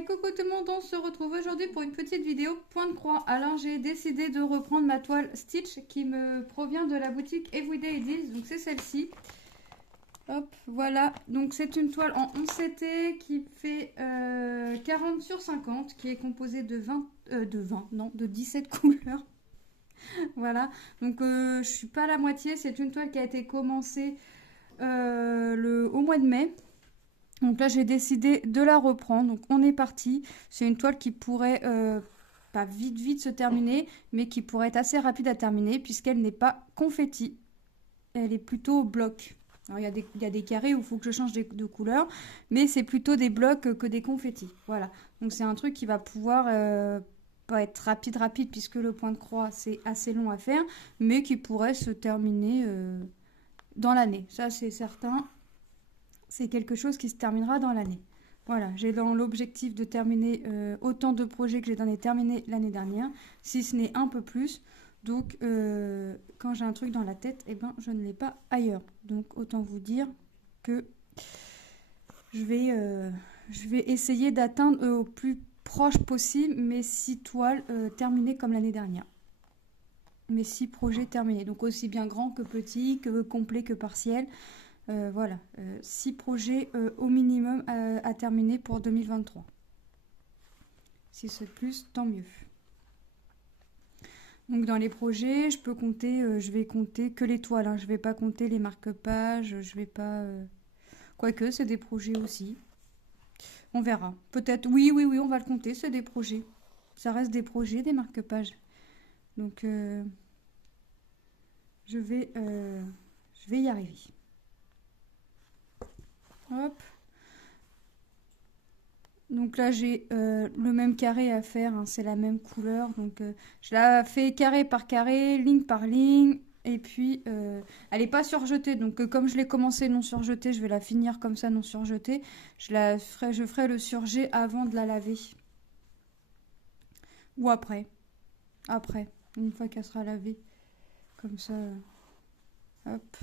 Hey, coucou tout le monde, on se retrouve aujourd'hui pour une petite vidéo point de croix. Alors j'ai décidé de reprendre ma toile Stitch qui me provient de la boutique Everyday Ideas, donc c'est celle-ci. Hop, voilà, donc c'est une toile en 11 CT qui fait 40 sur 50, qui est composée de 17 couleurs. Voilà, donc je suis pas à la moitié, c'est une toile qui a été commencée au mois de mai. Donc là, j'ai décidé de la reprendre. Donc on est parti. C'est une toile qui pourrait pas vite se terminer, mais qui pourrait être assez rapide à terminer puisqu'elle n'est pas confetti. Elle est plutôt bloc. Alors il y a des carrés où il faut que je change de couleur, mais c'est plutôt des blocs que des confettis. Voilà. Donc c'est un truc qui va pouvoir pas être rapide puisque le point de croix c'est assez long à faire, mais qui pourrait se terminer dans l'année. Ça c'est certain. C'est quelque chose qui se terminera dans l'année. Voilà, j'ai dans l'objectif de terminer autant de projets que j'ai terminé l'année dernière, si ce n'est un peu plus. Donc, quand j'ai un truc dans la tête, eh ben, je ne l'ai pas ailleurs. Donc, autant vous dire que je vais essayer d'atteindre au plus proche possible mes 6 toiles terminées comme l'année dernière. Mes 6 projets terminés. Donc, aussi bien grands que petits, que complets que partiels. Voilà, 6 projets au minimum à terminer pour 2023. Si c'est plus, tant mieux. Donc dans les projets, je vais compter que les toiles. Hein. Je ne vais pas compter les marque-pages, je vais pas... Quoique, c'est des projets aussi. On verra. Peut-être, oui, on va le compter, c'est des projets. Ça reste des projets, des marque-pages. Donc, je vais y arriver. Hop. Donc là j'ai le même carré à faire, hein, c'est la même couleur. Donc je la fais carré par carré, ligne par ligne. Et puis elle n'est pas surjetée. Donc comme je l'ai commencé non surjetée, je vais la finir comme ça non surjetée. Je ferai le surjet avant de la laver. Ou après. Après, une fois qu'elle sera lavée. Comme ça. Hop.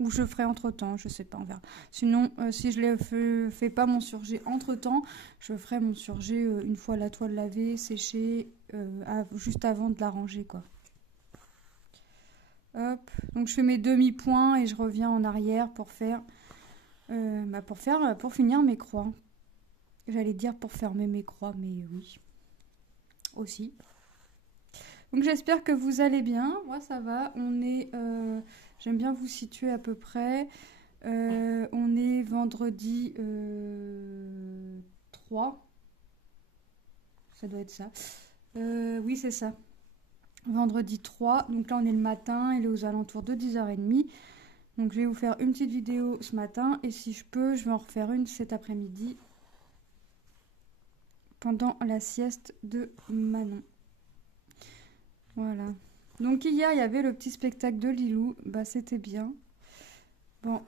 Ou je ferai entre temps, je sais pas, on verra. Sinon, si je ne fais pas mon surjet entre temps, je ferai mon surjet une fois la toile lavée, séchée, juste avant de la ranger, quoi. Hop, donc je fais mes demi-points et je reviens en arrière pour pour finir mes croix. J'allais dire pour fermer mes croix, mais oui, aussi. Donc j'espère que vous allez bien. Moi ça va. J'aime bien vous situer à peu près. On est vendredi 3. Ça doit être ça. Oui, c'est ça. Vendredi 3. Donc là, on est le matin. Il est aux alentours de 10h30. Donc je vais vous faire une petite vidéo ce matin. Et si je peux, je vais en refaire une cet après-midi. Pendant la sieste de Manon. Voilà. Donc hier, il y avait le petit spectacle de Lilou. Bah, c'était bien. Bon,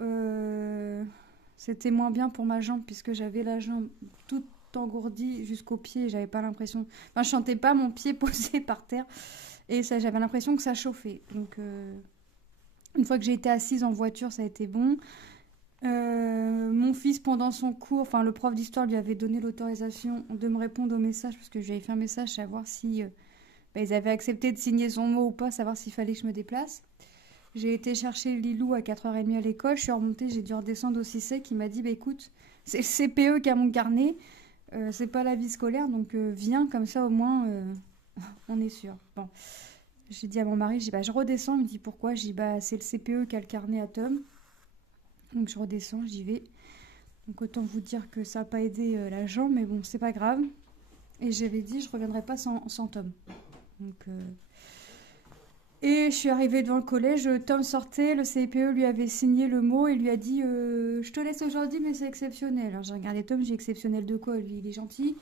c'était moins bien pour ma jambe puisque j'avais la jambe toute engourdie jusqu'au pied. J'avais pas l'impression... Enfin, je sentais pas mon pied posé par terre. Et ça, j'avais l'impression que ça chauffait. Donc, une fois que j'ai été assise en voiture, ça a été bon. Mon fils, pendant son cours, enfin, le prof d'histoire lui avait donné l'autorisation de me répondre au message parce que j'avais fait un message, savoir si... ils avaient accepté de signer son mot ou pas, savoir s'il fallait que je me déplace. J'ai été chercher Lilou à 4h30 à l'école, je suis remontée, j'ai dû redescendre au CICE qui m'a dit bah écoute, c'est le CPE qui a mon carnet, c'est pas la vie scolaire, donc viens, comme ça au moins on est sûr. Bon, j'ai dit à mon mari, je redescends, il me dit pourquoi, j'ai dit bah c'est le CPE qui a le carnet à Tom, donc je redescends, j'y vais. Donc autant vous dire que ça n'a pas aidé la jambe, mais bon, c'est pas grave. Et j'avais dit je reviendrai pas sans Tom. Donc, et je suis arrivée devant le collège, Tom sortait, le CPE lui avait signé le mot et lui a dit je te laisse aujourd'hui mais c'est exceptionnel. Alors j'ai regardé Tom, j'ai exceptionnel de quoi? Lui il est gentil.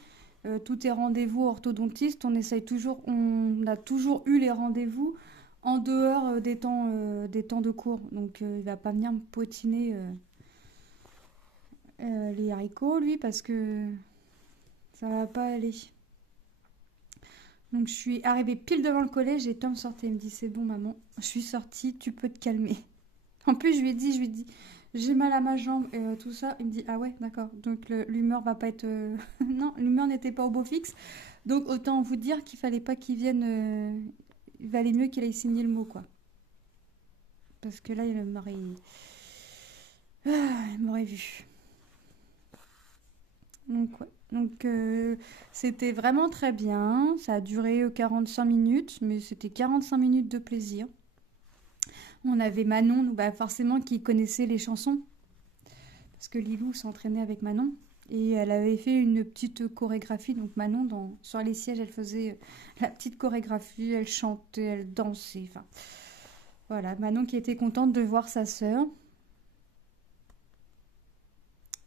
Tout est rendez-vous orthodontiste, on a toujours eu les rendez-vous en dehors des temps de cours. Donc il va pas venir me potiner les haricots lui parce que ça va pas aller. Donc je suis arrivée pile devant le collège et Tom sortait. Il me dit c'est bon maman, je suis sortie, tu peux te calmer. En plus je lui ai dit, j'ai mal à ma jambe et tout ça. Il me dit, ah ouais, d'accord. Donc l'humeur va pas être... non, l'humeur n'était pas au beau fixe. Donc autant vous dire qu'il fallait pas qu'il vienne... il valait mieux qu'il aille signer le mot, quoi. Parce que là, il m'aurait vu. Donc, ouais. Donc, c'était vraiment très bien. Ça a duré 45 minutes, mais c'était 45 minutes de plaisir. On avait Manon, nous, bah, forcément, qui connaissait les chansons. Parce que Lilou s'entraînait avec Manon. Et elle avait fait une petite chorégraphie. Donc, Manon, sur les sièges, elle faisait la petite chorégraphie. Elle chantait, elle dansait. Enfin, voilà. Manon qui était contente de voir sa sœur.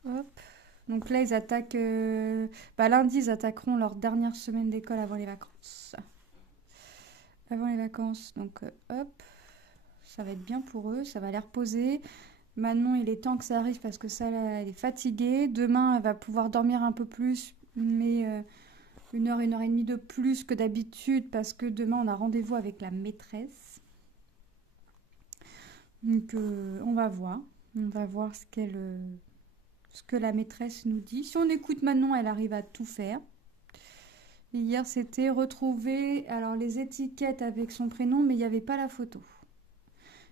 Hop. Donc là, ils attaquent. Lundi, ils attaqueront leur dernière semaine d'école avant les vacances. Avant les vacances. Donc, hop. Ça va être bien pour eux. Ça va les reposer. Manon, il est temps que ça arrive parce que ça, là, elle est fatiguée. Demain, elle va pouvoir dormir un peu plus, mais 1 heure et demie de plus que d'habitude parce que demain, on a rendez-vous avec la maîtresse. Donc, on va voir. On va voir ce que la maîtresse nous dit. Si on écoute Manon, elle arrive à tout faire. Et hier, c'était retrouver alors les étiquettes avec son prénom, mais il n'y avait pas la photo.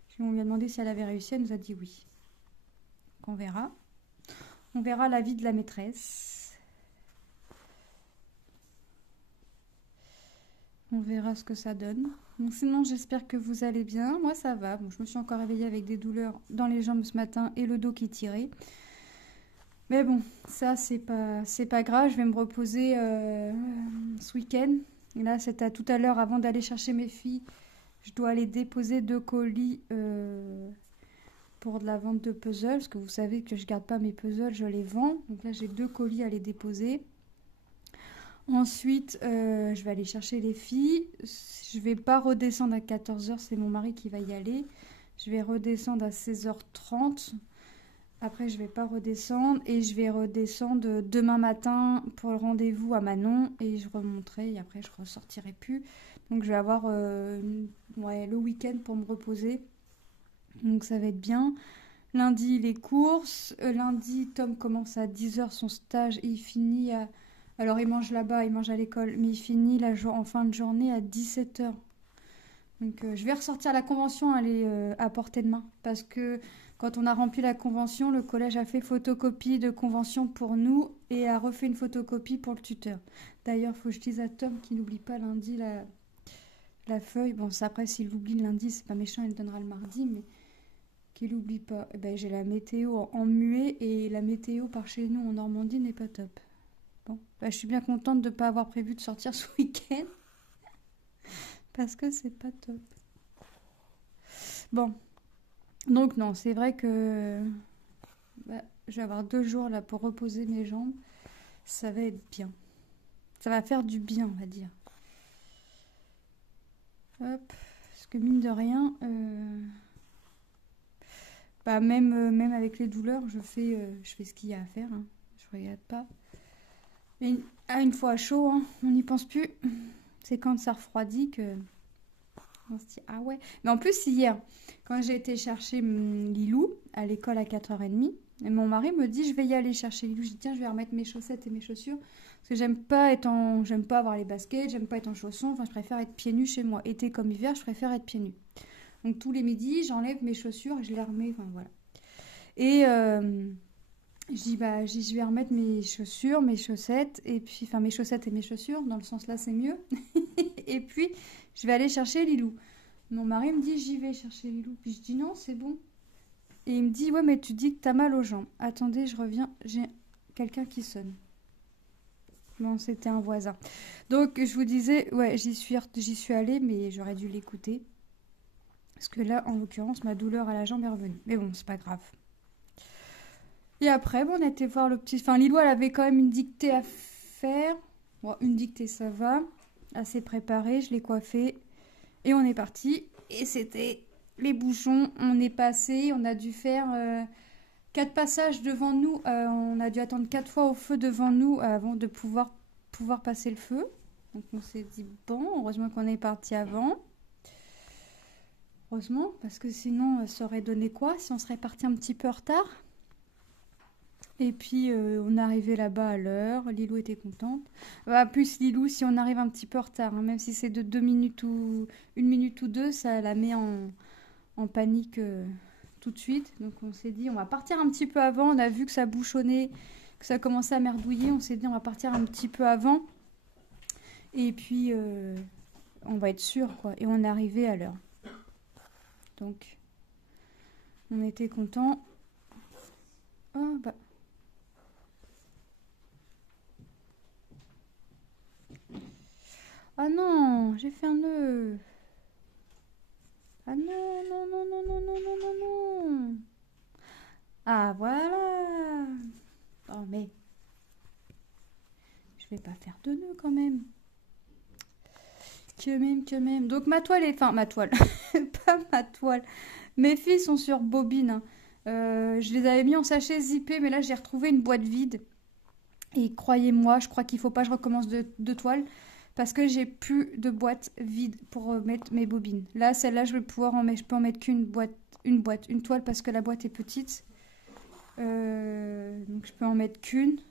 Puis on lui a demandé si elle avait réussi, elle nous a dit oui. Donc on verra. On verra l'avis de la maîtresse. On verra ce que ça donne. Donc sinon, j'espère que vous allez bien. Moi, ça va. Bon, je me suis encore réveillée avec des douleurs dans les jambes ce matin et le dos qui tirait. Mais bon, ça, c'est pas grave. Je vais me reposer ce week-end. Et là, c'était tout à l'heure, avant d'aller chercher mes filles. Je dois aller déposer 2 colis pour de la vente de puzzles. Parce que vous savez que je garde pas mes puzzles, je les vends. Donc là, j'ai 2 colis à les déposer. Ensuite, je vais aller chercher les filles. Je vais pas redescendre à 14h, c'est mon mari qui va y aller. Je vais redescendre à 16h30. Après, je vais pas redescendre et je vais redescendre demain matin pour le rendez-vous à Manon et je remonterai et après je ressortirai plus. Donc je vais avoir le week-end pour me reposer. Donc ça va être bien. Lundi, les courses. Lundi, Tom commence à 10h son stage et il finit à... Alors il mange là-bas, il mange à l'école, mais il finit en fin de journée à 17h. Donc je vais ressortir la convention, elle est à portée de main parce que... Quand on a rempli la convention, le collège a fait photocopie de convention pour nous et a refait une photocopie pour le tuteur. D'ailleurs, il faut que je dise à Tom qu'il n'oublie pas lundi la feuille. Bon, ça, après, s'il l'oublie le lundi, c'est pas méchant, il le donnera le mardi, mais qu'il n'oublie pas. Eh ben, j'ai la météo en muet et la météo par chez nous en Normandie n'est pas top. Bon, je suis bien contente de ne pas avoir prévu de sortir ce week-end parce que c'est pas top. Bon. Donc non, c'est vrai que je vais avoir 2 jours là pour reposer mes jambes. Ça va être bien. Ça va faire du bien, on va dire. Hop. Parce que mine de rien, même avec les douleurs, je fais ce qu'il y a à faire. Hein. Je regarde pas. Mais une fois à chaud, hein, on n'y pense plus. C'est quand ça refroidit que... On se dit, ah ouais. Mais en plus, hier, quand j'ai été chercher Lilou à l'école à 4h30, et mon mari me dit, je vais y aller chercher Lilou. Je dis, tiens, je vais remettre mes chaussettes et mes chaussures. Parce que j'aime pas avoir les baskets, j'aime pas être en chaussons. Enfin, je préfère être pieds nus chez moi. Été comme hiver, je préfère être pieds nus. Donc, tous les midis, j'enlève mes chaussures et je les remets. Enfin, voilà. Et je dis, je vais remettre mes chaussures, mes chaussettes, et puis, enfin, mes chaussettes et mes chaussures. Dans le sens là, c'est mieux. Et puis, je vais aller chercher Lilou. Mon mari me dit, j'y vais chercher Lilou. Puis je dis, non, c'est bon. Et il me dit, ouais, mais tu dis que t'as mal aux jambes. Attendez, je reviens, j'ai quelqu'un qui sonne. Bon, c'était un voisin. Donc, je vous disais, ouais, j'y suis allée, mais j'aurais dû l'écouter. Parce que là, en l'occurrence, ma douleur à la jambe est revenue. Mais bon, c'est pas grave. Et après, on a été voir le petit... Enfin, Lilou, elle avait quand même une dictée à faire. Bon, une dictée, ça va. Assez préparée, je l'ai coiffée. Et on est parti. Et c'était les bouchons. On est passé. On a dû faire 4 passages devant nous. On a dû attendre 4 fois au feu devant nous avant de pouvoir passer le feu. Donc on s'est dit, bon, heureusement qu'on est parti avant. Heureusement, parce que sinon, ça aurait donné quoi si on serait parti un petit peu en retard? Et puis, on est arrivé là-bas à l'heure. Lilou était contente. Bah, plus Lilou, si on arrive un petit peu en retard, hein, même si c'est de 2 minutes ou 1 minute ou deux, ça la met en panique tout de suite. Donc, on s'est dit, on va partir un petit peu avant. On a vu que ça bouchonnait, que ça commençait à merdouiller. On s'est dit, on va partir un petit peu avant. Et puis, on va être sûr, quoi. Et on est arrivé à l'heure. Donc, on était contents. Oh, bah. Ah non, j'ai fait un nœud. Ah non, non, non, non, non, non, non, non, non. Ah, voilà. Oh, mais je vais pas faire de nœud quand même. Que même. Donc, ma toile est... Enfin, ma toile. Pas ma toile. Mes filles sont sur bobine, hein. Je les avais mis en sachet zippé, mais là, j'ai retrouvé une boîte vide. Et croyez-moi, je crois qu'il faut pas que je recommence de toile parce que j'ai plus de boîte vide pour mettre mes bobines. Là, celle-là, je vais pouvoir en mettre, je peux en mettre qu'une boîte, une toile parce que la boîte est petite. Donc je peux en mettre qu'une.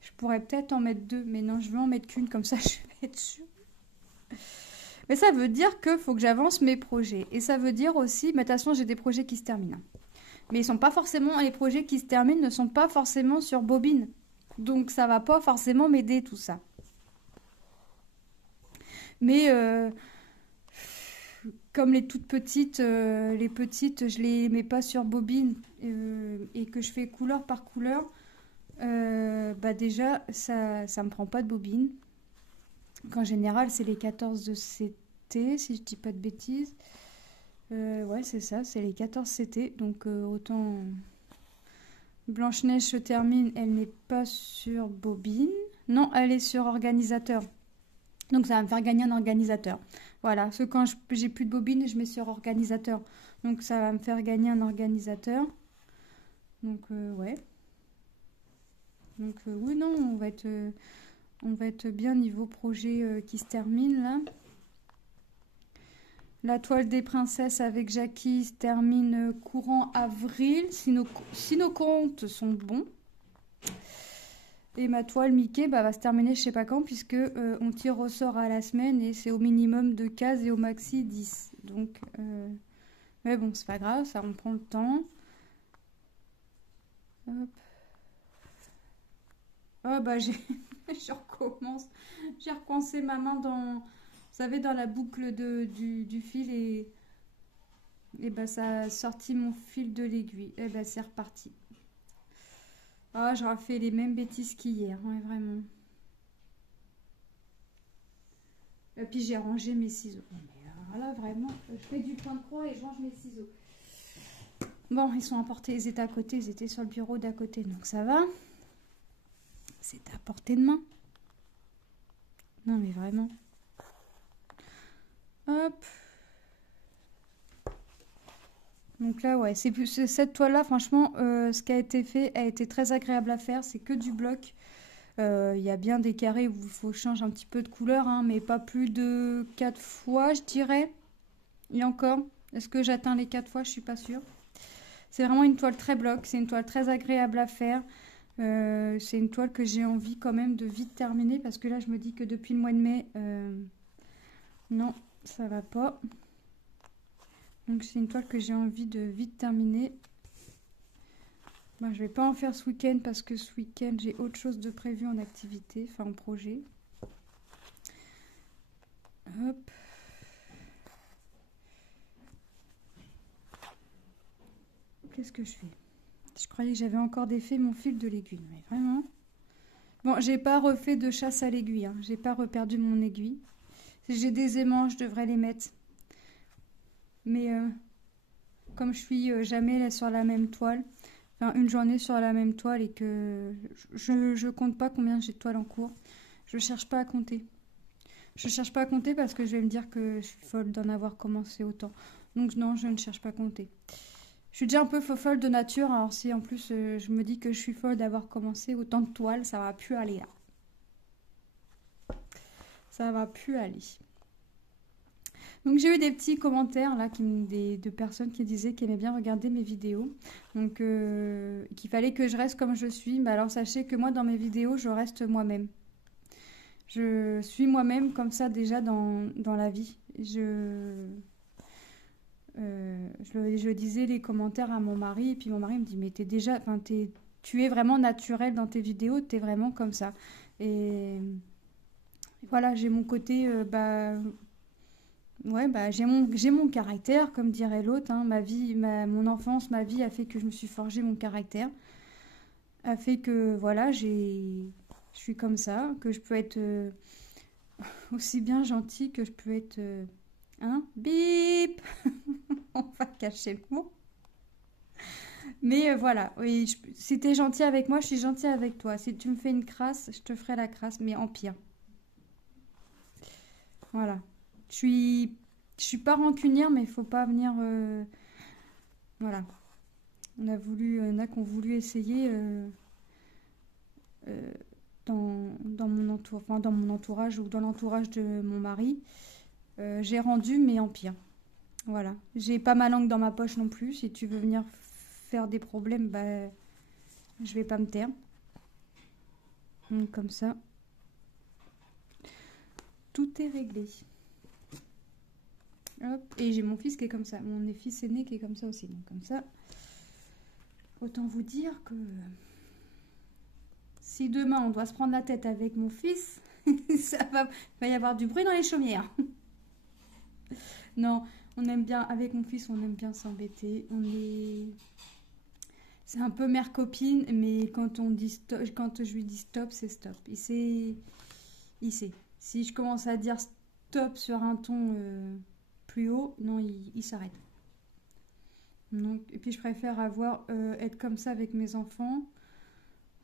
Je pourrais peut-être en mettre deux, mais non, je veux en mettre qu'une, comme ça je vais être sûre. Mais ça veut dire qu'il faut que j'avance mes projets. Et ça veut dire aussi, mais de toute façon, j'ai des projets qui se terminent. Mais ils sont pas forcément, les projets qui se terminent ne sont pas forcément sur bobine. Donc ça va pas forcément m'aider tout ça. Mais comme les toutes petites, les petites, je les mets pas sur bobine et que je fais couleur par couleur, bah déjà ça me prend pas de bobine. En général c'est les 14 de CT si je dis pas de bêtises. Ouais c'est ça, c'est les 14 CT. Donc autant Blanche-Neige se termine, elle n'est pas sur bobine. Non, elle est sur organisateur. Donc ça va me faire gagner un organisateur. Voilà, parce que quand j'ai plus de bobine, je mets sur organisateur. Donc ça va me faire gagner un organisateur. Donc ouais. Donc oui, non, on va être bien niveau projet qui se termine là. La toile des princesses avec Jackie se termine courant avril, si nos comptes sont bons. Et ma toile Mickey va se terminer je sais pas quand puisque on tire au sort à la semaine et c'est au minimum 2 cases et au maxi 10. Donc, mais bon, c'est pas grave, ça on prend le temps. Hop. Oh bah je recommence. J'ai recoincé ma main dans, vous savez, dans la boucle du fil et bah ça a sorti mon fil de l'aiguille. Et bah c'est reparti. Ah, j'aurais fait les mêmes bêtises qu'hier, ouais, vraiment. Et puis j'ai rangé mes ciseaux. Mais là, vraiment, je fais du point de croix et je range mes ciseaux. Bon, ils sont emportés, ils étaient à côté, ils étaient sur le bureau d'à côté, donc ça va. C'est à portée de main. Non, mais vraiment. Hop. Donc là, ouais, c'est plus cette toile-là, franchement, ce qui a été fait a été très agréable à faire. C'est que du bloc. Il y a bien des carrés où il faut changer un petit peu de couleur, hein, mais pas plus de 4 fois, je dirais. Et encore, est-ce que j'atteins les 4 fois? Je suis pas sûre. C'est vraiment une toile très bloc, c'est une toile très agréable à faire. C'est une toile que j'ai envie quand même de vite terminer parce que là, je me dis que depuis le mois de mai, non, ça va pas. Donc c'est une toile que j'ai envie de vite terminer. Bon, je vais pas en faire ce week-end parce que ce week-end j'ai autre chose de prévu en activité, enfin en projet. Hop. Qu'est-ce que je fais? Je croyais que j'avais encore défait mon fil de l'aiguille, mais vraiment. Bon, j'ai pas refait de chasse à l'aiguille, hein. J'ai pas reperdu mon aiguille. Si j'ai des aimants, je devrais les mettre. Mais comme je suis jamais là sur la même toile, enfin une journée sur la même toile et que je compte pas combien j'ai de toiles en cours, je cherche pas à compter. Je cherche pas à compter parce que je vais me dire que je suis folle d'en avoir commencé autant. Donc non, je ne cherche pas à compter. Je suis déjà un peu folle de nature, alors si en plus je me dis que je suis folle d'avoir commencé autant de toiles, ça va plus aller là. Ça va plus aller. Donc j'ai eu des petits commentaires là de personnes qui disaient qu'elles aimaient bien regarder mes vidéos. Donc qu'il fallait que je reste comme je suis. Bah alors sachez que moi dans mes vidéos je reste moi-même. Je suis moi-même comme ça déjà dans la vie. Je disais les commentaires à mon mari et puis mon mari me dit mais tu es vraiment naturel dans tes vidéos, t'es vraiment comme ça. Et voilà, j'ai mon côté ouais, bah, j'ai mon caractère, comme dirait l'autre, hein. Mon enfance, ma vie a fait que je me suis forgé mon caractère, a fait que, voilà, je suis comme ça, que je peux être aussi bien gentille que je peux être, hein, bip, on va cacher le mot. Mais voilà, oui, si t'es gentil avec moi, je suis gentille avec toi. Si tu me fais une crasse, je te ferai la crasse, mais en pire. Voilà. Je suis, je suis pas rancunière, mais il faut pas venir, voilà. Il y en a qui ont voulu essayer euh, dans mon entourage ou dans l'entourage de mon mari. J'ai rendu, mais en pire. Voilà. J'ai pas ma langue dans ma poche non plus. Si tu veux venir faire des problèmes, bah, je vais pas me taire. Donc, comme ça, tout est réglé. Hop. Et j'ai mon fils qui est comme ça. Mon fils aîné qui est comme ça aussi. Donc, comme ça, autant vous dire que si demain on doit se prendre la tête avec mon fils, il va y avoir du bruit dans les chaumières. Non, on aime bien, avec mon fils, on aime bien s'embêter. C'est un peu mère copine, mais quand je lui dis stop, c'est stop. Il sait. Si je commence à dire stop sur un ton plus haut, non, il s'arrête. Donc, et puis je préfère être comme ça avec mes enfants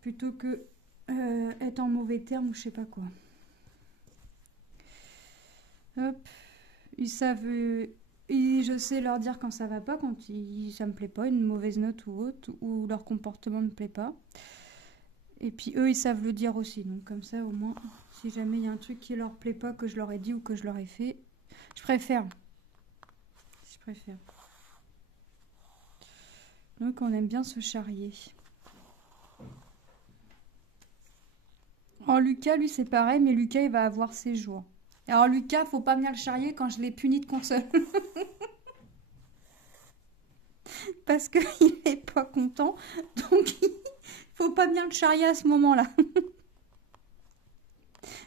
plutôt que être en mauvais termes ou je sais pas quoi. Hop, ils savent. Et je sais leur dire quand ça va pas, ça me plaît pas, une mauvaise note ou autre, ou leur comportement me plaît pas. Et puis eux, ils savent le dire aussi. Donc comme ça, au moins, si jamais il y a un truc qui leur plaît pas, que je leur ai dit ou que je leur ai fait, je préfère. Je préfère. Donc on aime bien se charrier. Alors Lucas, lui, c'est pareil, mais Lucas, il va avoir ses jours. Alors Lucas, faut pas venir le charrier quand je l'ai puni de console. Parce qu'il est pas content. Donc il faut pas venir le charrier à ce moment-là.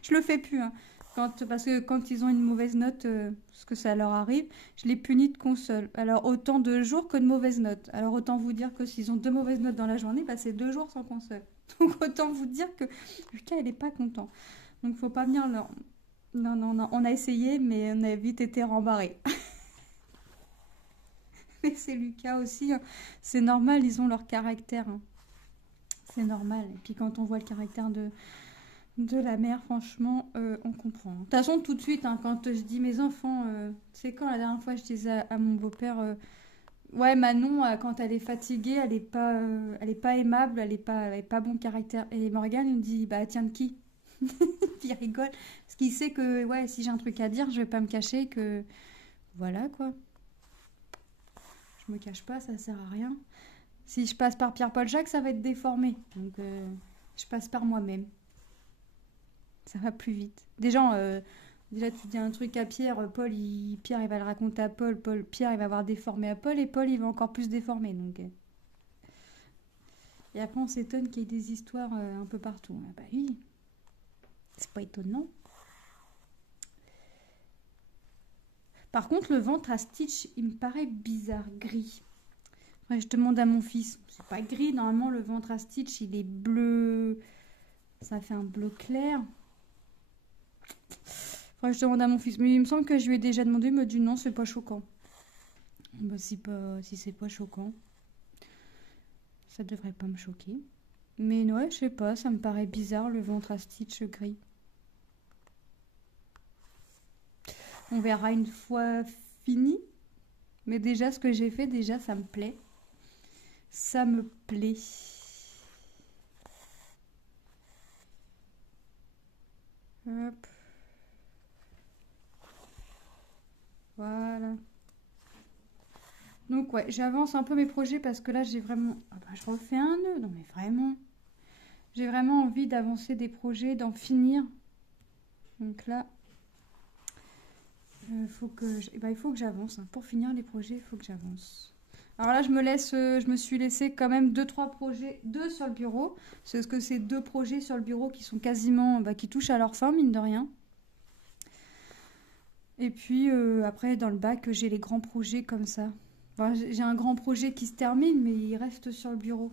Je le fais plus, hein. Parce que quand ils ont une mauvaise note, parce que ça leur arrive, je les punis de console. Alors autant de jours que de mauvaises notes. Alors autant vous dire que s'ils ont 2 mauvaises notes dans la journée, bah, c'est 2 jours sans console. Donc autant vous dire que Lucas, il est pas content. Donc faut pas venir leur... Non, non, non, on a essayé, mais on a vite été rembarré. Mais c'est Lucas aussi, hein. C'est normal, ils ont leur caractère, hein. C'est normal. Et puis quand on voit le caractère de la mère, franchement, on comprend. De toute façon, tout de suite, hein, quand je dis mes enfants, c'est quand la dernière fois je disais à mon beau-père, ouais, Manon, quand elle est fatiguée, elle est pas aimable, elle est pas bon caractère. Et Morgane, il me dit, bah tiens de qui? Puis il rigole, parce qu'il sait que, ouais, si j'ai un truc à dire, je vais pas me cacher, que voilà quoi. Je me cache pas, ça sert à rien. Si je passe par Pierre-Paul Jacques, ça va être déformé. Donc je passe par moi-même. Ça va plus vite. Déjà, tu dis un truc à Pierre, Pierre, il va le raconter à Pierre, il va avoir déformé à Paul, et Paul, il va encore plus déformer. Donc, et après, on s'étonne qu'il y ait des histoires un peu partout. Ah bah oui, c'est pas étonnant. Par contre, le ventre à Stitch, il me paraît bizarre, gris. Ouais, je demande à mon fils. C'est pas gris, normalement, le ventre à Stitch, il est bleu. Ça fait un bleu clair. Faudrait que je demande à mon fils. Mais il me semble que je lui ai déjà demandé. Il me dit non, c'est pas choquant. Bah, si c'est pas choquant, ça devrait pas me choquer. Mais ouais, je sais pas, ça me paraît bizarre le ventre à Stitch gris. On verra une fois fini. Mais déjà, ce que j'ai fait, déjà, ça me plaît. Ça me plaît. Hop. Voilà. Donc ouais, j'avance un peu mes projets parce que là j'ai vraiment... Ah bah, je refais un nœud, non mais vraiment. J'ai vraiment envie d'avancer des projets, d'en finir. Donc là, il faut que j'avance. Hein. Pour finir les projets, il faut que j'avance. Alors là, je me suis laissé quand même 2-3 projets, 2 sur le bureau. Parce que c'est 2 projets sur le bureau qui sont quasiment, qui touchent à leur fin, mine de rien. Et puis après, dans le bac, j'ai les grands projets comme ça. Enfin, j'ai un grand projet qui se termine, mais il reste sur le bureau.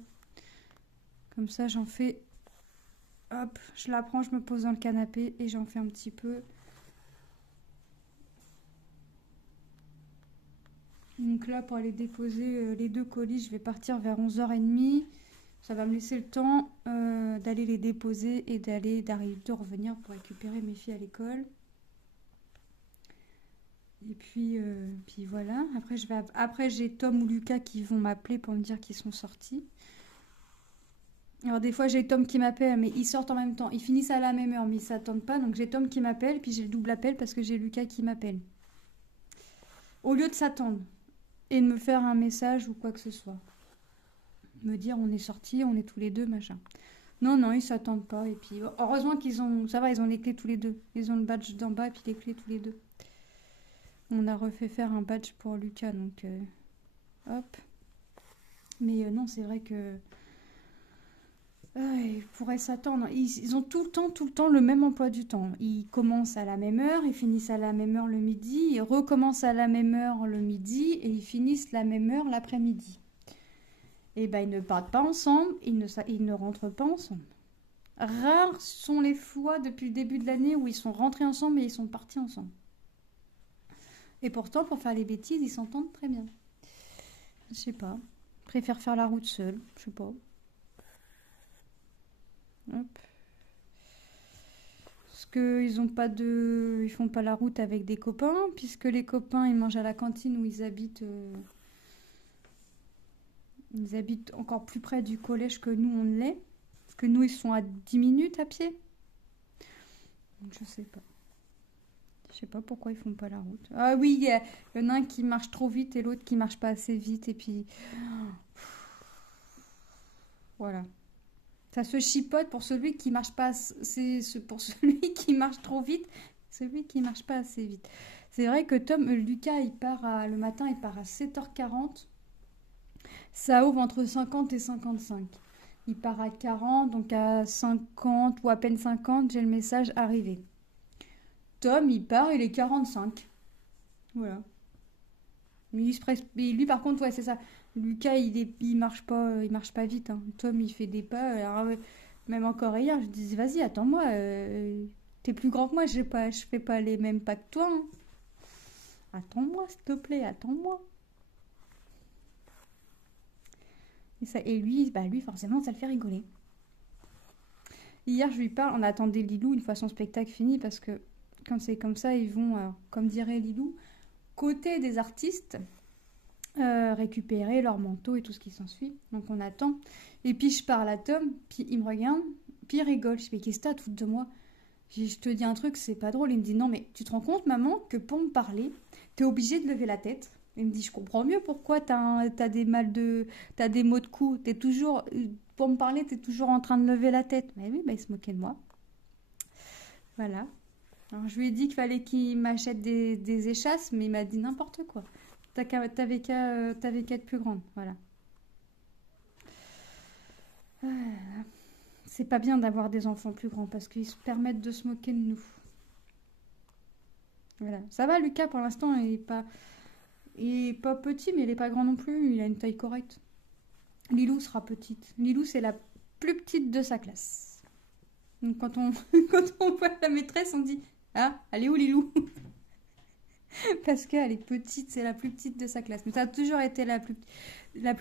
Comme ça, j'en fais... Hop, je la prends, je me pose dans le canapé et j'en fais un petit peu. Donc là, pour aller déposer les 2 colis, je vais partir vers 11h30. Ça va me laisser le temps d'aller les déposer et de revenir pour récupérer mes filles à l'école. Et puis voilà. Après, j'ai Tom ou Lucas qui vont m'appeler pour me dire qu'ils sont sortis. Alors des fois, j'ai Tom qui m'appelle, mais ils sortent en même temps. Ils finissent à la même heure, mais ils s'attendent pas. Donc j'ai Tom qui m'appelle, puis j'ai le double appel parce que j'ai Lucas qui m'appelle. Au lieu de s'attendre et de me faire un message ou quoi que ce soit. Me dire on est sortis, on est tous les deux, machin. Non, non, ils s'attendent pas. Et puis heureusement qu'ils ont... Ça va, ils ont les clés tous les deux. Ils ont le badge d'en bas et puis les clés tous les deux. On a refait faire un badge pour Lucas, donc hop. Mais non, c'est vrai que ils pourraient s'attendre. Ils ont tout le temps le même emploi du temps. Ils commencent à la même heure, ils finissent à la même heure le midi, ils recommencent à la même heure le midi et ils finissent la même heure l'après-midi. Et ben ils ne partent pas ensemble, ils ne rentrent pas ensemble. Rares sont les fois depuis le début de l'année où ils sont rentrés ensemble et ils sont partis ensemble. Et pourtant, pour faire les bêtises, ils s'entendent très bien. Je sais pas. Ils préfèrent faire la route seuls. Je sais pas. Hop. Parce qu'ils ils font pas la route avec des copains, puisque les copains, ils mangent à la cantine où ils habitent. Ils habitent encore plus près du collège que nous, on l'est. Parce que nous, ils sont à 10 minutes à pied. Donc, je sais pas. Je sais pas pourquoi ils font pas la route. Ah oui, il y en a un qui marche trop vite et l'autre qui marche pas assez vite. Et puis... Voilà. Ça se chipote pour celui qui marche pas... pour celui qui marche trop vite, celui qui marche pas assez vite. C'est vrai que Lucas, le matin, il part à 7h40. Ça ouvre entre 50 et 55. Il part à 40, donc à 50 ou à peine 50, j'ai le message arrivé. Tom, il part, il est 45. Voilà. Mais lui, par contre, ouais, c'est ça. Lucas, il marche pas vite. Hein. Tom, il fait des pas. Alors, même encore hier, je disais, vas-y, attends-moi. T'es plus grand que moi, je fais pas les mêmes pas que toi. Hein. Attends-moi, s'il te plaît, attends-moi. Et lui, forcément, ça le fait rigoler. Hier, je lui parle, on attendait Lilou une fois son spectacle fini, parce que quand c'est comme ça, ils vont, comme dirait Lilou, côté des artistes, récupérer leur manteau et tout ce qui s'ensuit. Donc on attend. Et puis je parle à Tom, puis il me regarde, puis il rigole. Je dis, mais qu'est-ce que t'as, toute de moi? Je te dis un truc, c'est pas drôle. Il me dit, non, mais tu te rends compte, maman, que pour me parler, t'es obligée de lever la tête. Il me dit, je comprends mieux pourquoi t'as des maux de cou. T'es toujours, pour me parler, t'es toujours en train de lever la tête. Mais oui, il se moquait de moi. Voilà. Alors je lui ai dit qu'il fallait qu'il m'achète des échasses, mais il m'a dit n'importe quoi. T'avais qu'à être plus grande, voilà. C'est pas bien d'avoir des enfants plus grands parce qu'ils se permettent de se moquer de nous. Voilà. Ça va, Lucas, pour l'instant, il est pas petit, mais il est pas grand non plus. Il a une taille correcte. Lilou sera petite. Lilou, c'est la plus petite de sa classe. Donc quand on voit la maîtresse, on dit ah, elle est où Lilou? Parce qu'elle est petite, c'est la plus petite de sa classe. Mais ça a toujours été la plus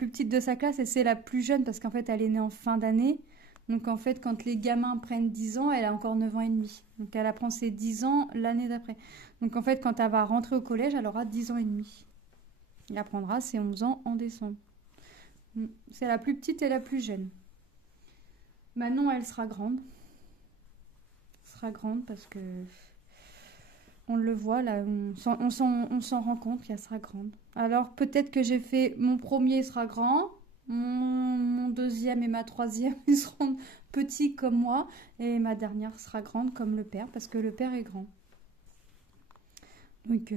petite de sa classe et c'est la plus jeune parce qu'en fait, elle est née en fin d'année. Donc en fait, quand les gamins prennent 10 ans, elle a encore 9 ans et demi. Donc elle apprend ses 10 ans l'année d'après. Donc en fait, quand elle va rentrer au collège, elle aura 10 ans et demi. Elle apprendra ses 11 ans en décembre. C'est la plus petite et la plus jeune. Manon, elle sera grande. Elle sera grande parce que... On le voit là, on s'en rend compte qu'elle sera grande. Alors peut-être que j'ai fait, mon premier sera grand, mon deuxième et ma troisième, ils seront petits comme moi, et ma dernière sera grande comme le père, parce que le père est grand. Donc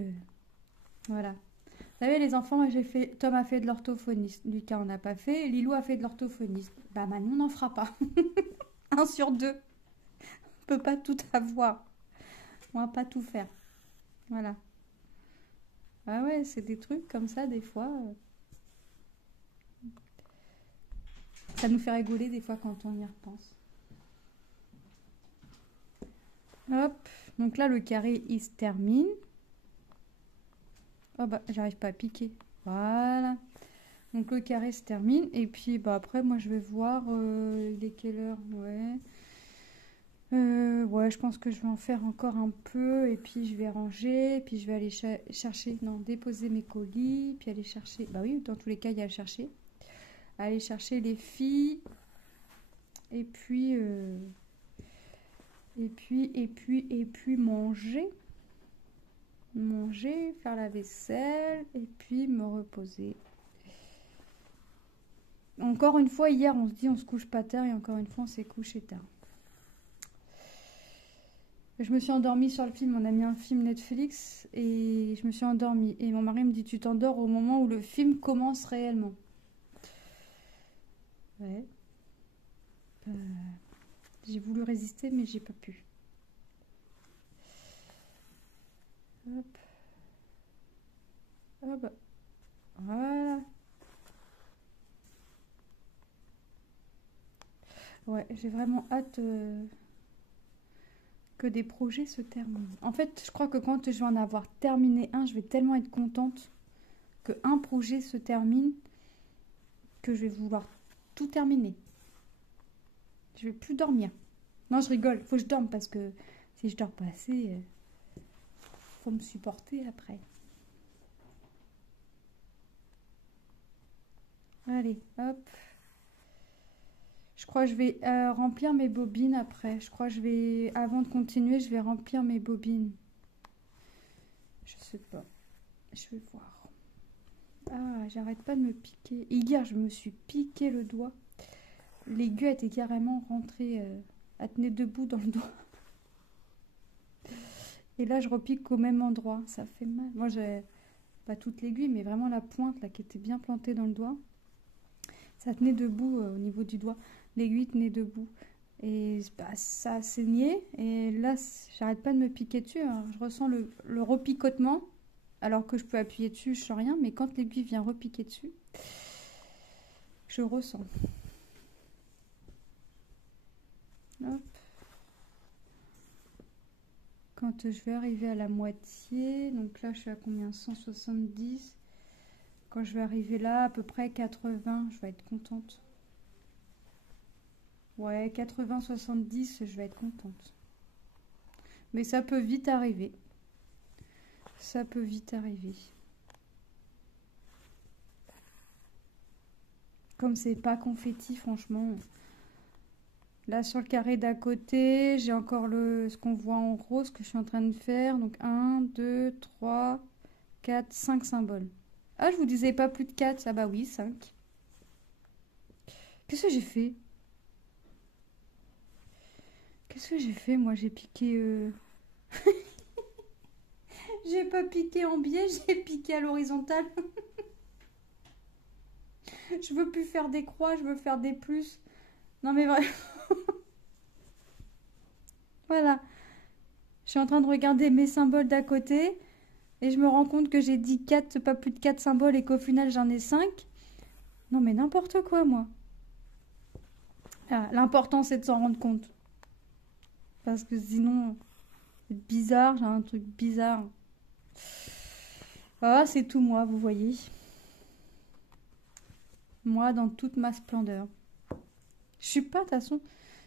voilà. Vous savez, les enfants, moi j'ai fait, Tom a fait de l'orthophoniste, Lucas on n'a pas fait, Lilou a fait de l'orthophoniste. Bah Manon n'en fera pas. 1 sur 2. On peut pas tout avoir. On va pas tout faire. Voilà. Ah ouais, c'est des trucs comme ça, des fois. Ça nous fait rigoler des fois quand on y repense. Hop. Donc là, le carré, il se termine. Oh bah, j'arrive pas à piquer. Voilà. Donc le carré se termine. Et puis, bah après, moi, je vais voir... il est quelle heure? Ouais. Ouais, je pense que je vais en faire encore un peu. Et puis, je vais ranger. Et puis, je vais aller chercher... Non, déposer mes colis. Puis aller chercher... Bah oui, dans tous les cas, il y a à le chercher. Aller chercher les filles. Et puis... Et puis manger. Manger, faire la vaisselle. Et puis me reposer. Encore une fois, hier, on se dit on se couche pas tard. Et encore une fois, on s'est couché tard. Je me suis endormie sur le film. On a mis un film Netflix. Et je me suis endormie. Et mon mari me dit, tu t'endors au moment où le film commence réellement. Ouais. J'ai voulu résister, mais j'ai pas pu. Hop. Hop. Voilà. Ouais, j'ai vraiment hâte que des projets se terminent. En fait, je crois que quand je vais en avoir terminé un, je vais tellement être contente que un projet se termine que je vais vouloir tout terminer. Je vais plus dormir. Non, je rigole. Faut que je dorme parce que si je dors pas assez, faut me supporter après. Allez, hop. Je crois que je vais remplir mes bobines après. Je crois que je vais, avant de continuer, je vais remplir mes bobines. Je sais pas. Je vais voir. Ah, j'arrête pas de me piquer. Hier, je me suis piqué le doigt. L'aiguille était carrément rentrée. Elle tenait debout dans le doigt. Et là, je repique au même endroit. Ça fait mal. Moi, j'ai pas toute l'aiguille, mais vraiment la pointe là qui était bien plantée dans le doigt. Ça tenait debout au niveau du doigt. L'aiguille tenait debout. Et bah, ça a saigné. Et là, j'arrête pas de me piquer dessus. Alors, je ressens le repicotement. Alors que je peux appuyer dessus, je sens rien. Mais quand l'aiguille vient repiquer dessus, je ressens. Hop. Quand je vais arriver à la moitié, donc là je suis à combien? 170. Quand je vais arriver là, à peu près 80, je vais être contente. Ouais, 80, 70, je vais être contente. Mais ça peut vite arriver. Ça peut vite arriver. Comme c'est pas confetti, franchement. Là, sur le carré d'à côté, j'ai encore ce qu'on voit en rose que je suis en train de faire. Donc 1, 2, 3, 4, 5 symboles. Ah, je vous disais pas plus de 4. Ah bah oui, 5. Qu'est-ce que j'ai fait? Qu'est-ce que j'ai fait? Moi, j'ai piqué... J'ai pas piqué en biais, j'ai piqué à l'horizontale. Je veux plus faire des croix, je veux faire des plus. Non mais vraiment. Voilà. Je suis en train de regarder mes symboles d'à côté. Et je me rends compte que j'ai dit 4, pas plus de 4 symboles et qu'au final j'en ai 5. Non mais n'importe quoi moi. Ah, l'important c'est de s'en rendre compte. Parce que sinon, c'est bizarre, j'ai un truc bizarre. Ah, c'est tout moi, vous voyez. Moi dans toute ma splendeur. Je suis pas, de toute façon,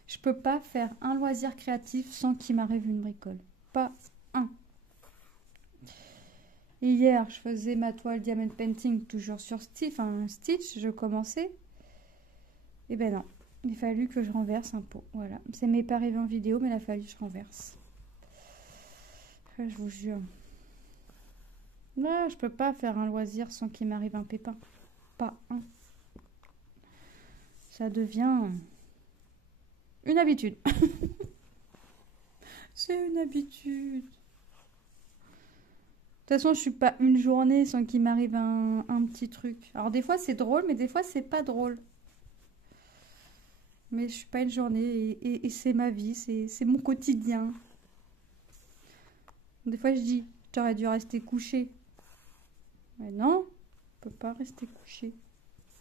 je peux pas faire un loisir créatif sans qu'il m'arrive une bricole. Pas un. Hier, je faisais ma toile Diamond Painting, toujours sur Stitch, je commençais. Et ben non, il a fallu que je renverse un pot. Voilà, ça m'est pas arrivé en vidéo, mais il a fallu que je renverse. Je vous jure. Là, je peux pas faire un loisir sans qu'il m'arrive un pépin. Pas un. Ça devient une habitude. C'est une habitude. De toute façon, je suis pas une journée sans qu'il m'arrive un petit truc. Alors des fois c'est drôle, mais des fois c'est pas drôle. Mais je suis pas une journée et c'est ma vie, c'est mon quotidien. Des fois je dis, j'aurais dû rester couché. Mais non, je peux pas rester couché.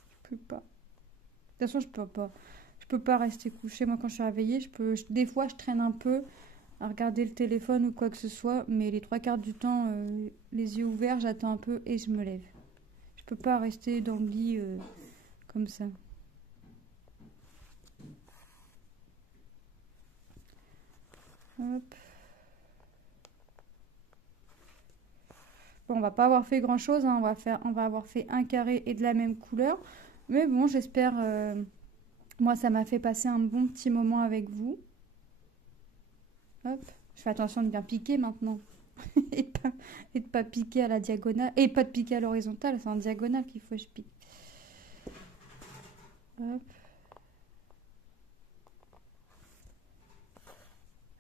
Je peux pas. De toute façon, je peux pas. Je peux pas rester couché. Moi, quand je suis réveillée, des fois, je traîne un peu à regarder le téléphone ou quoi que ce soit, mais les 3/4 du temps, les yeux ouverts, j'attends un peu et je me lève. Je peux pas rester dans le lit comme ça. Hop. Bon, on va pas avoir fait grand chose, hein. On va avoir fait un carré et de la même couleur. Mais bon, j'espère. Moi, ça m'a fait passer un bon petit moment avec vous. Hop. Je fais attention de bien piquer maintenant. et de pas piquer à la diagonale. Et pas de piquer à l'horizontale, c'est en diagonale qu'il faut que je pique. Hop.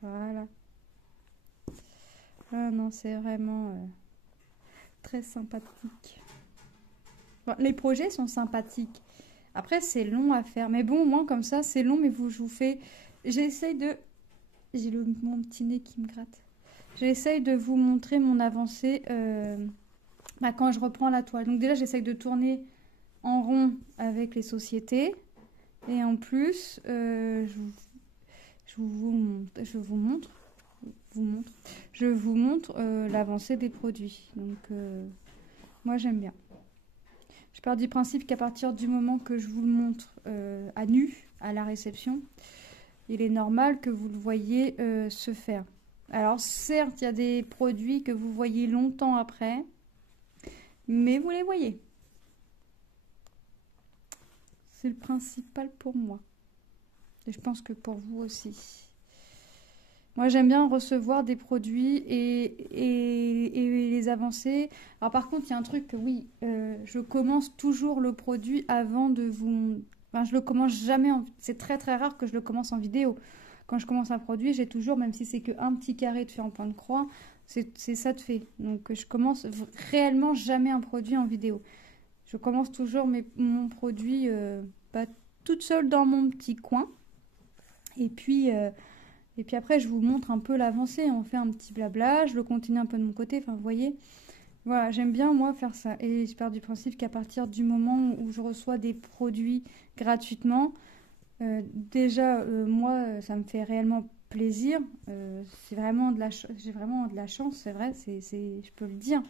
Voilà. Ah non, c'est vraiment très sympathique. Bon, les projets sont sympathiques. Après, c'est long à faire. Mais bon, au moins, comme ça, c'est long, mais je vous fais... J'essaye de... J'ai mon petit nez qui me gratte. J'essaye de vous montrer mon avancée quand je reprends la toile. Donc déjà, j'essaye de tourner en rond avec les sociétés. Et en plus, je vous montre l'avancée des produits. Donc, moi, j'aime bien. Je pars du principe qu'à partir du moment que je vous le montre à nu, à la réception, il est normal que vous le voyez se faire. Alors certes, il y a des produits que vous voyez longtemps après, mais vous les voyez. C'est le principal pour moi. Et je pense que pour vous aussi. Moi, j'aime bien recevoir des produits et les avancer. Alors par contre, il y a un truc que oui, je commence toujours le produit avant de vous... Enfin, je le commence jamais C'est très très rare que je le commence en vidéo. Quand je commence un produit, j'ai toujours, même si c'est qu'un petit carré de fait en point de croix, c'est ça de fait. Donc je commence réellement jamais un produit en vidéo. Je commence toujours mon produit toute seule dans mon petit coin. Et puis après, je vous montre un peu l'avancée. On fait un petit blabla, je le continue un peu de mon côté. Enfin, vous voyez, voilà, j'aime bien, moi, faire ça. Et je pars du principe qu'à partir du moment où je reçois des produits gratuitement, déjà, moi, ça me fait réellement plaisir. J'ai vraiment de la chance, c'est vrai, je peux le dire,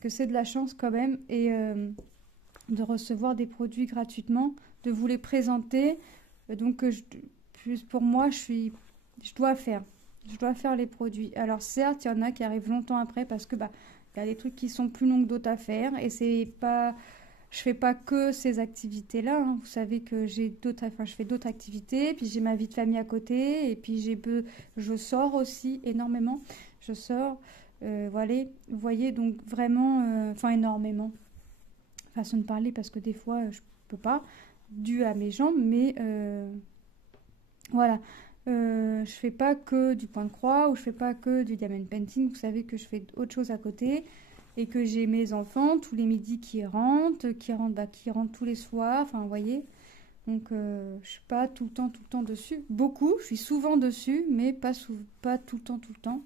que c'est de la chance quand même. Et de recevoir des produits gratuitement, de vous les présenter. Donc, pour moi, je dois faire les produits. Alors certes, il y en a qui arrivent longtemps après parce que il y a des trucs qui sont plus longs que d'autres à faire et je fais pas que ces activités-là, hein. Vous savez que je fais d'autres activités, puis j'ai ma vie de famille à côté et puis je sors aussi énormément. Je sors, voilà, vous voyez, donc vraiment, énormément. Façon de parler parce que des fois je peux pas, dû à mes jambes, mais voilà. Je fais pas que du point de croix ou je fais pas que du diamond painting. Vous savez que je fais autre chose à côté et que j'ai mes enfants tous les midis qui rentrent tous les soirs. Enfin, vous voyez. Donc, je suis pas tout le temps dessus. Beaucoup, je suis souvent dessus, mais pas tout le temps.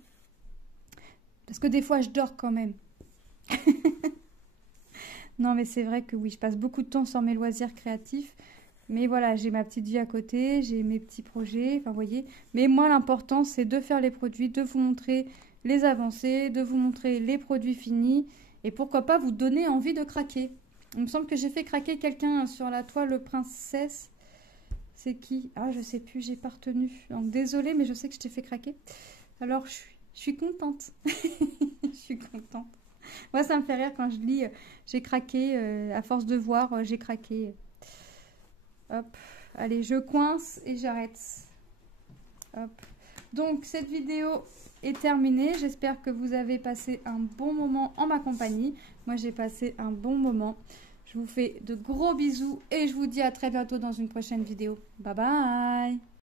Parce que des fois, je dors quand même. Non, mais c'est vrai que oui, je passe beaucoup de temps sur mes loisirs créatifs. Mais voilà, j'ai ma petite vie à côté, j'ai mes petits projets, enfin, vous voyez. Mais moi, l'important, c'est de faire les produits, de vous montrer les avancées, de vous montrer les produits finis. Et pourquoi pas vous donner envie de craquer. Il me semble que j'ai fait craquer quelqu'un sur la toile princesse. C'est qui? Ah, je sais plus, j'ai pas retenu. Donc, désolée, mais je sais que je t'ai fait craquer. Alors, je suis contente. Je suis contente. Moi, ça me fait rire quand je lis. J'ai craqué, à force de voir, j'ai craqué. Hop, allez, je coince et j'arrête. Hop. Donc cette vidéo est terminée. J'espère que vous avez passé un bon moment en ma compagnie. Moi j'ai passé un bon moment. Je vous fais de gros bisous et je vous dis à très bientôt dans une prochaine vidéo. Bye bye!